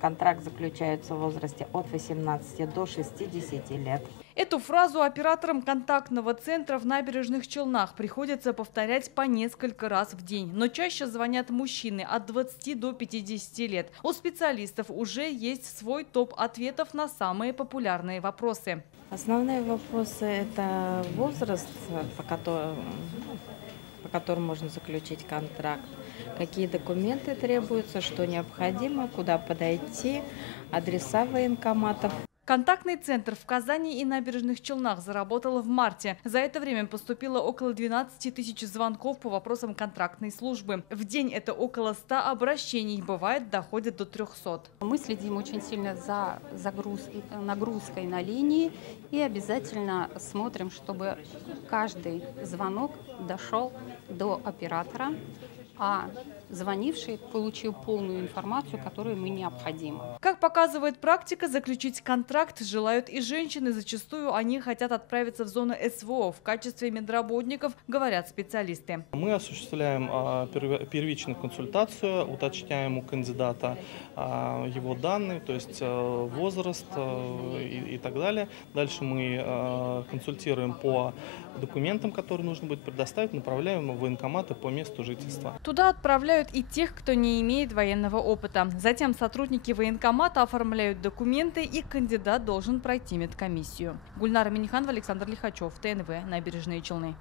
Контракт заключается в возрасте от 18 до 60 лет. Эту фразу операторам контактного центра в Набережных Челнах приходится повторять по несколько раз в день. Но чаще звонят мужчины от 20 до 50 лет. У специалистов уже есть свой топ ответов на самые популярные вопросы. Основные вопросы – это возраст, по которому можно заключить контракт, какие документы требуются, что необходимо, куда подойти, адреса военкоматов. Контактный центр в Казани и Набережных Челнах заработал в марте. За это время поступило около 12 тысяч звонков по вопросам контрактной службы. В день это около 100 обращений, бывает, доходит до 300. Мы следим очень сильно за нагрузкой на линии и обязательно смотрим, чтобы каждый звонок дошел до оператора, а звонивший получил полную информацию, которую ему необходимо. Как показывает практика, заключить контракт желают и женщины. Зачастую они хотят отправиться в зону СВО в качестве медработников, говорят специалисты. Мы осуществляем первичную консультацию, уточняем у кандидата его данные, то есть возраст и так далее. Дальше мы консультируем по документам, которые нужно будет предоставить, направляем в военкоматы по месту жительства. Туда отправляют и тех, кто не имеет военного опыта. Затем сотрудники военкомата оформляют документы, и кандидат должен пройти медкомиссию. Гульнара Миниханова, Александр Лихачев, ТНВ, Набережные Челны.